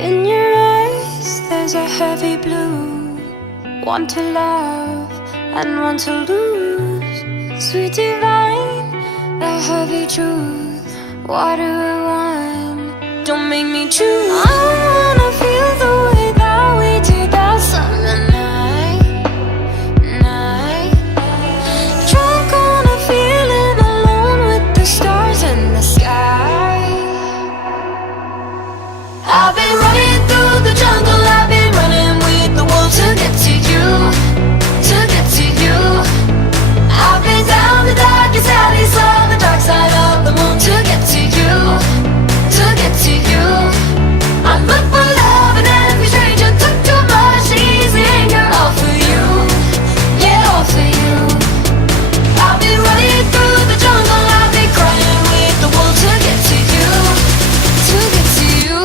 In your eyes there's a heavy blue, one to love and one to lose. Sweet divine, the heavy truth, water or wine, don't make me choose. I wanna feel the way that we did that summer night. Drunk on a feeling, alone with the stars in the sky. I've been running through the jungle, I've been running with the wolves to get to you, to get to you. I've been down the darkest alley, saw the dark side of the moon to get to you, to get to you. I look for love and every stranger took too much easy anger, all for you, yeah, all for you. I've been running through the jungle, I've been crying with the wolves to get to you, to get to you.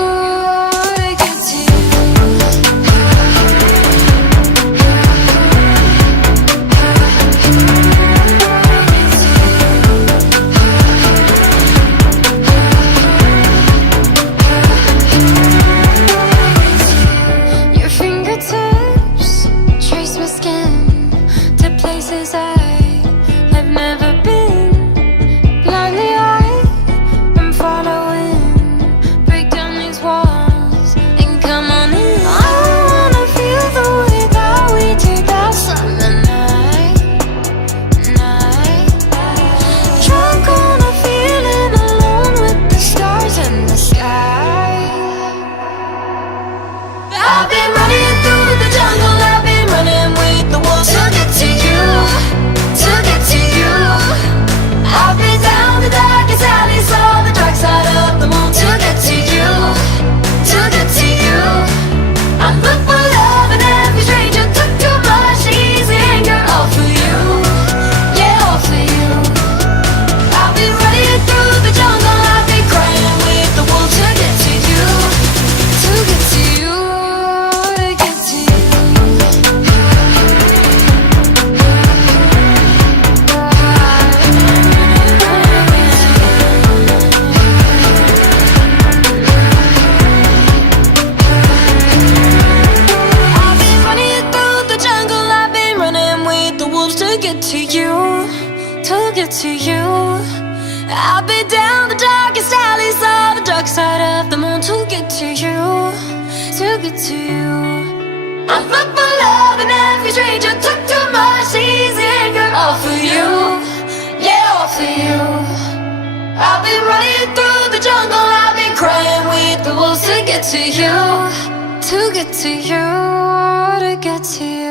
Your fingertips trace my skin to places I have never been. Blindly I'm following, break down these walls and come on in. I wanna feel the way that we did that summer night. Drunk on a feeling, alone with the stars in the sky. I've been running through the jungle, I've been running with the wolves to get to you, to get to you. I've been down the darkest alley, saw the dark side of the moon to get to you, to get to you. I look for love and every stranger took too much easy anger, all for you, yeah, all for you. I've been running through the jungle, I've been crying with the wolves to get to you, to get to you, to get to you. I've been running through the jungle, I've been running with the wolves to get to you, to get to you. I've been down the darkest alley, saw the dark side of the moon to get to you, to get to you. I look for love and every stranger took too much easy anger, all for you, yeah, all for you. I've been running through the jungle, I've been crying with the wolves to get to you, to get to you, to get to you.